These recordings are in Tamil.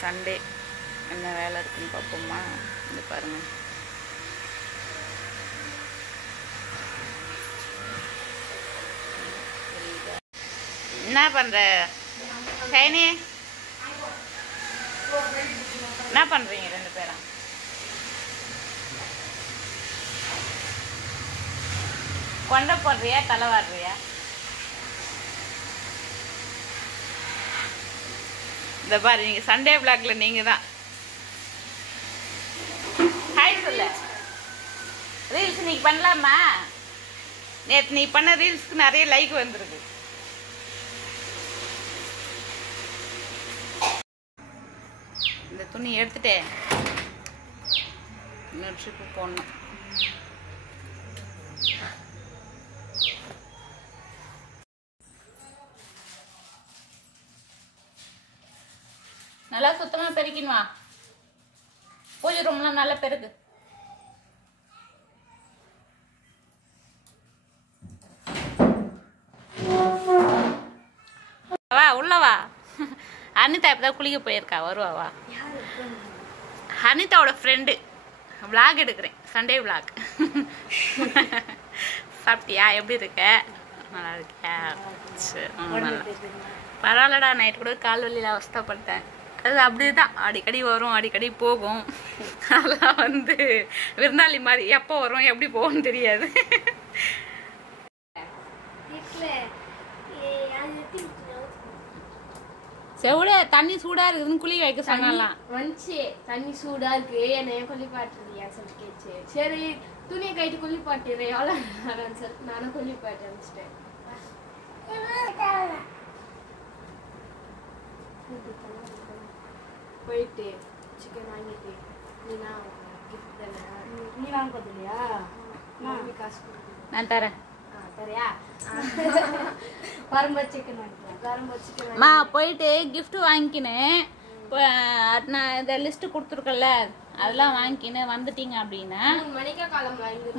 சண்டே என்ன வேலை இருக்குன்னு பார்ப்போமா? இது பாருங்க. என்ன பண்ற ஷைனி? என்ன பண்றீங்க ரெண்டு பேரும்? கொண்ட போடுறியா தலை வாடுறியா? இந்த பாரு, நீங்க சண்டே பிளாக்ல நீங்க தான். ஹாய் சொல்லு. ரீல்ஸ் நீ பண்ணலாமா? நேற்று நீ பண்ண ரீல்ஸ்க்கு நிறைய லைக் வந்திருக்கு. இந்த துணி எடுத்துட்டேன், இன்னொரு ட்ரிப்பு போடணும். நல்லா சுத்தமாக பெருக்கினுவா. பூஜை ரூம்லாம் நல்லா பெருக்கு. வா உள்ளவா. அனிதா இப்பதான் குளிக்க போயிருக்கா, வருவாவா? அனிதாவோட ஃப்ரெண்டு. விளாக் எடுக்கிறேன், சண்டே விளாக். சாப்பிட்டியா? எப்படி இருக்க? நல்லா இருக்கியா? சரி, பரவாயில்லடா. நைட்டு கூட கால் வலியில் அவஸ்தைப்பட்டேன். அது அப்படிதான், அடிக்கடி வரும் அடிக்கடி போகும். அதெல்லாம் வந்து விருந்தாளி மாதிரி, எப்போ வரும் எப்படி போகும்னு தெரியாது. செவிட தண்ணி சூடா இருக்குதுன்னு குளி வைக்க சொன்னாலாம். வந்துச்சு தண்ணி சூடா இருக்கு, என்ன குளிப்பாட்டுறியா சொல்லி கேச்சு. சரி துணியை கைட்டு குளிப்பாட்டுறேன், எவ்வளோ நேரம் சார்? நானும் குளிப்பாட்டு அனுப்பிச்சிட்டேன். போயிட்டு சிக்கன் வாங்கிட்டு நீனா கிஃப்ட் தானே, நீ வாங்க போதில்லையா? நான் காசு கொடுக்குறேன், நான் தரேன். தரையா? வரும்போது சிக்கன் வாங்கிக்கலாம். வரும்போது சிக்கன் மா போயிட்டு கிஃப்ட் வாங்கிக்கினேன். நான் இந்த லிஸ்ட்டு கொடுத்துருக்கல, அதெல்லாம் வாங்கிக்கின்னு வந்துட்டீங்க அப்படின்னா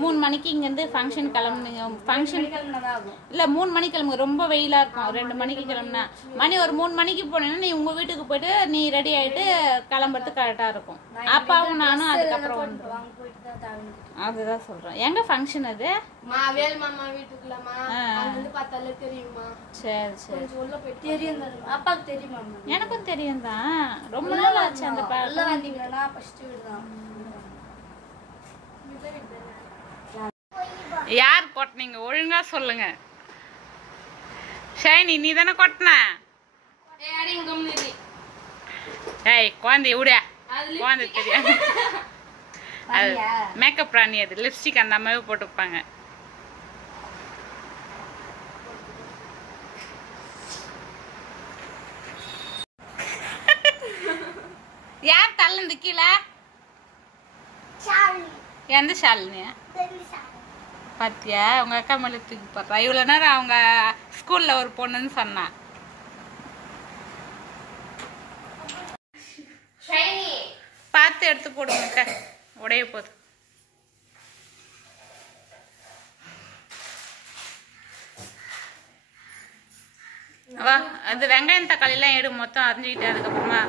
3 மணிக்கு இங்கேருந்து ஃபங்க்ஷன் கிளம்புங்க. ஃபங்க்ஷன் இல்லை 3 மணிக்கு கிளம்புங்க, ரொம்ப வெயிலாக இருக்கும். 2 மணிக்கு கிளம்புனா மணி ஒரு 3 மணிக்கு போனேன்னா நீ உங்கள் வீட்டுக்கு போயிட்டு நீ ரெடி ஆகிட்டு கிளம்புறதுக்கு கரெக்டாக இருக்கும். அப்பாவும் நானும் அதுக்கப்புறம் வந்துடுவோம். அதுதான் சொல்கிறேன். எங்கே ஃபங்க்ஷன் அது? வேல் மாமா வீட்டுக்குள்ளமா, வந்து பார்த்தாலே தெரியுமா? சரி சரி, உள்ள போயிட்டு தெரியும். அப்பாவுக்கு தெரியுமா? எனக்கும் தெரியும் தான், ரொம்ப நாள் ஆச்சு அந்த பழக்கம். வந்தீங்கன்னா ஃபர்ஸ்ட் வீடு தான். யார் கொட்டினீங்க ஒழுங்கா சொல்லுங்க. ஷைனி நீ தானே கொட்டின? ஏய் குழந்தை விட, குழந்தை தெரியாது. அது மேக்கப் ராணி, அது லிப்ஸ்டிக் அந்த அம்மாவே போட்டுப்பாங்க. யார் தள்ளந்து கீழே? எந்த ஷாலினி? பாத்தியா, உங்க அக்கா மேல தூக்கி போடுறா. இவ்வளவு நேரம் அவங்க ஸ்கூல்ல ஒரு பொண்ணுன்னு சொன்னா. பார்த்து எடுத்து போடுங்க, உடைய போகுது. வா, அது வெங்காயம் தக்காளி எல்லாம் எடு, மொத்தம் அரிஞ்சுக்கிட்டு அதுக்கப்புறமா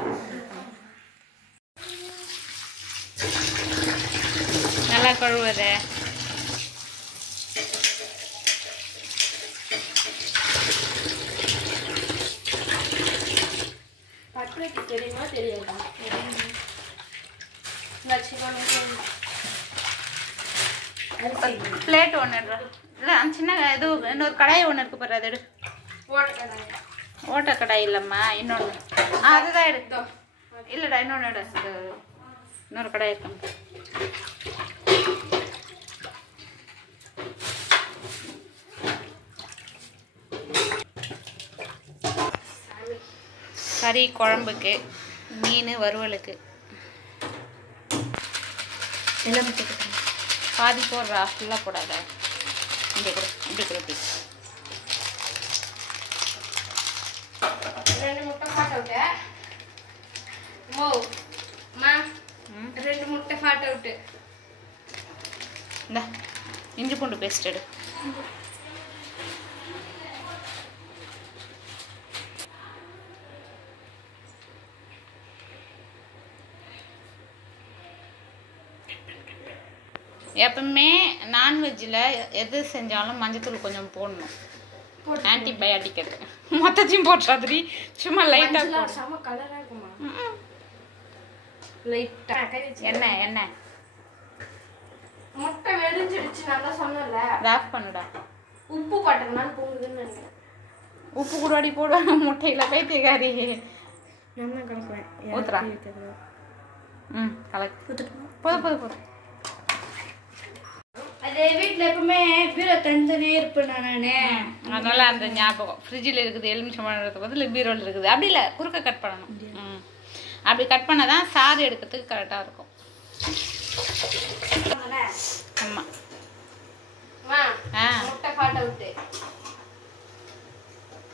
நல்லா கழுவுது. தெரியுமா? தெரியாதா? பிளேட் ஒன்று இல்லை, சின்ன இது இன்னொரு கடாய் ஒன்று இருக்கு பாரு, அது எடு. ஓட்ட கடாய் இல்லைம்மா, இன்னொன்று. அதுதான் எடு. இல்லைடா, இன்னொன்று எடு. இன்னொரு கடாய் இருக்கு. கறி குழம்புக்கு, மீன் வறுவலுக்கு பாதி போடுறா, ஃபுல்லாக போடாத. இப்படி கூட இப்படி கூட பீஸ். 2 முட்டை ஃபாட் அவுட். ஓ மா 2 முட்டை ஃபாட் அவுட். இந்த இஞ்சி பூண்டு பேஸ்ட் எடு. எப்பவுமே நான்வெஜ்ஜில் எது செஞ்சாலும் மஞ்சத்தூள் கொஞ்சம் போடணும். ஆன்டிபயாட்டிக் அது மொத்தத்தையும் போட்டாதிரி சும்மா லைட்டாக செம கலராக இருக்குமா? லைட்டாக என்ன முட்டை வெடிஞ்சிடுச்சு. நான் தான் சொன்னேன்ல, ஆஃப் பண்ணுடா. உப்பு போட்டதுனால பொங்குதுன்னு நினைக்கிறேன். உப்பு கூடாடி போடுவாங்க முட்டையில் பைத்தியக்காரி. நான் தான் கலக்குறேன். ஊத்துறா. கலக்கு. போதும். அதே வீட்டில் எப்பவுமே பீரோ தனித்தனியே இருப்பேன் நானே. அதனால அந்த ஞாபகம் ஃப்ரிட்ஜில் இருக்குது, எலுமிச்சம்பழத்துக்கு பதில் பீரோவில் இருக்குது. அப்படி இல்லை, குறுக்க கட் பண்ணணும். அப்படி கட் பண்ணால் தான் சாறு எடுக்கிறதுக்கு கரெக்டாக இருக்கும். ஆமாம். முட்டை காட்ட விட்டு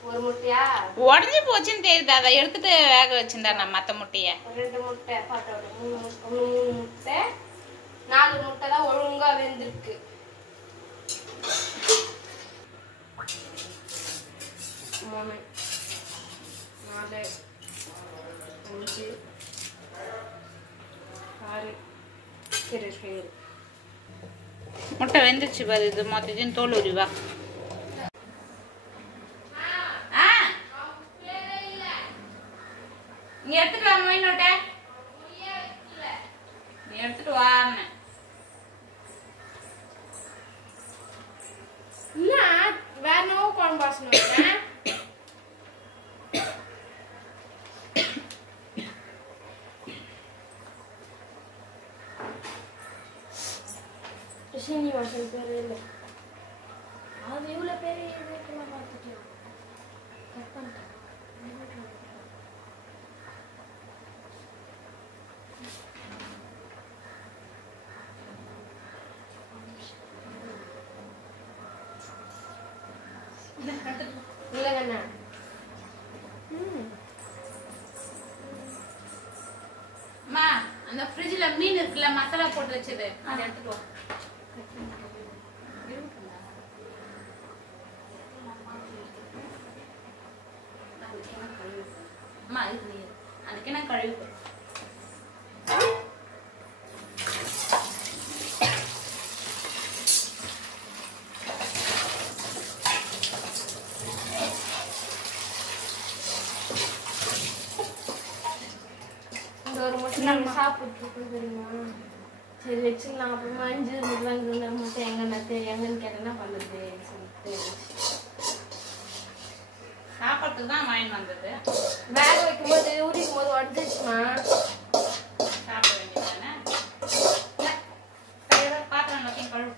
ஒரு முட்டையா உடஞ்சி போச்சுன்னு தெரியுது. அதை எடுத்துட்டு வேக வச்சிருந்தா நான் மற்ற முட்டையை 2 முட்டை காட்ட விட்டு 3 முட்டை 4 முட்டை தான் ஒழுங்கா வெந்திருக்கு. மூணு 4 5 6 சரி முட்டை வெந்துச்சு பாரு. இது மொத்தத்தையும் தோல் உரிவா. நீ எடுத்துட்டு வா மொயினோட்ட. நீ எடுத்துட்டு வான்னு வேற நோவு குழம்பு வாசனை. சீனிவாசன் பேர் இல்லை, அது இவ்வளோ பேர் வீட்டெல்லாம் பார்த்துக்கலாம். கட் பண்ணிட்டேன். இல்லைங்கண்ணா அம்மா, அந்த ஃப்ரிட்ஜ்ல மீன் இருக்குல்ல, மசாலா போட்டு வச்சது, அதை எடுத்துட்டு வா. அம்மா இது அதுக்கு என்ன கழுவி ஒரு முட்டை நாங்கள் சாப்பிட்ருக்கோம் தெரியுமா? சரி வச்சுக்கலாம். அப்புறமா 5 முட்டை முட்டை எங்கன்னு கேட்டேன்னா பண்ணுறது சொல்லிட்டு சாப்பாட்டுக்கு தான் வாங்கிட்டு வந்தது. வேக வைக்கும்போது ஊறிக்கும் போது உடஞ்சிச்சுமா. சாப்பிட வேண்டியதானே. பாத்திரம் எல்லாத்தையும் கழுவு.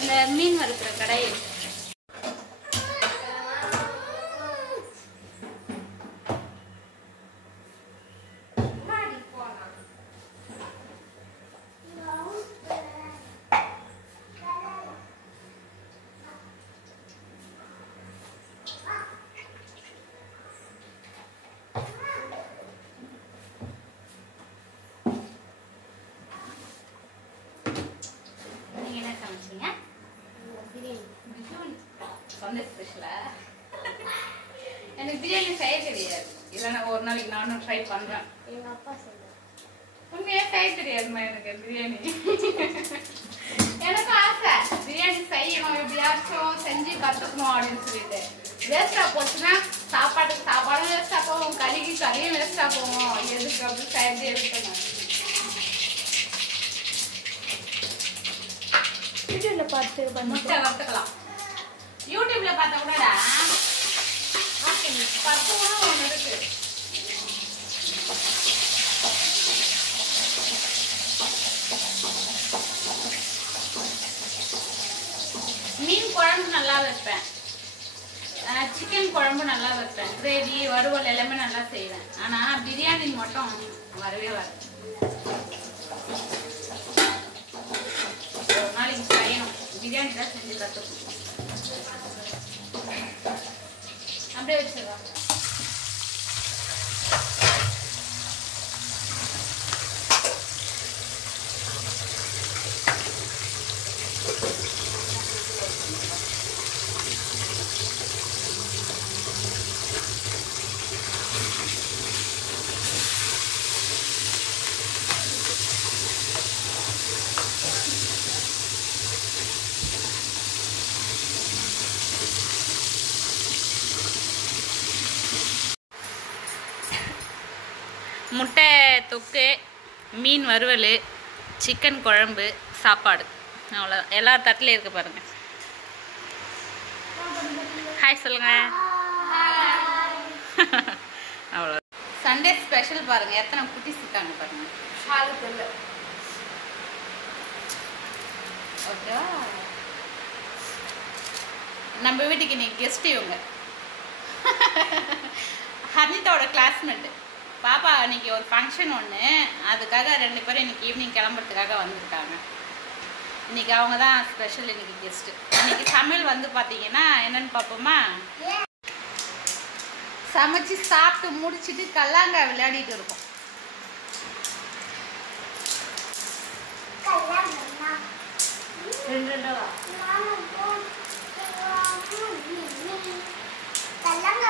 அந்த மீன் வறுக்கிற கடை எனக்கு பிரியாணி செய்ய தெரியாது. இல்லைன்னா ஒரு நாளைக்கு நானும் ட்ரை பண்றேன். எங்க அப்பா சொல்லுவாங்க. உண்மையா செய்ய தெரியாதுமா எனக்கு பிரியாணி. எனக்கு ஆசை பிரியாணி செய்யணும், எப்படியாச்சும் செஞ்சு கத்துக்கணும் அப்படின்னு சொல்லிட்டு. வேஸ்டா போச்சுன்னா சாப்பாட்டுக்கு சாப்பாடும் வேஸ்டா போகும், கறியும் வேஸ்டா போகும். எதுக்கு அப்படி செய்யறது எடுக்கணும். யூடியூப்ல பார்த்து முட்டை வறுத்துக்கலாம். யூடியூப்ல பார்த்தா கூடடா பக்குவம் ஒன்று இருக்கு. மீன் குழம்பு நல்லா வைப்பேன், சிக்கன் குழம்பு நல்லா வைப்பேன், கிரேவி வறுவல் எல்லாமே நல்லா செய்வேன். ஆனா பிரியாணி மட்டும் வரவே வராது. ஒரு நாளைக்கு செய்யணும், பிரியாணி தான் செஞ்சு கற்றுக்கணும். அப்படியே வச்சிடலாம். தொக்கு, மீன் வறுவல், சிக்கன் குழம்பு, சாப்பாடு. அவ்வளோ எல்லா தட்டிலையும் இருக்கு பாருங்க. ஹாய் சொல்லுங்க. அவ்வளோ சண்டே ஸ்பெஷல் பாருங்க. எத்தனை குட்டிஸ் இருக்காங்க பாருங்க. ஓகேவா? நம்ம வீட்டுக்கு இன்னைக்கு கெஸ்ட் இவங்க. ஹர்னிதாவோட கிளாஸ்மேட்டு. பாப்பா இன்னைக்கு ஒரு ஃபங்க்ஷன் ஒன்று, அதுக்காக 2 பேரும் இன்னைக்கு ஈவினிங் கிளம்புறதுக்காக வந்திருக்காங்க. இன்னைக்கு அவங்க தான் ஸ்பெஷல். இன்னைக்கு கெஸ்ட்டு. இன்னைக்கு சமையல் வந்து பார்த்தீங்கன்னா என்னன்னு பார்ப்போமா? சமைச்சு சாப்பிட்டு முடிச்சுட்டு கல்லாங்காய் விளையாடிட்டு இருக்கோம். கல்லாங்க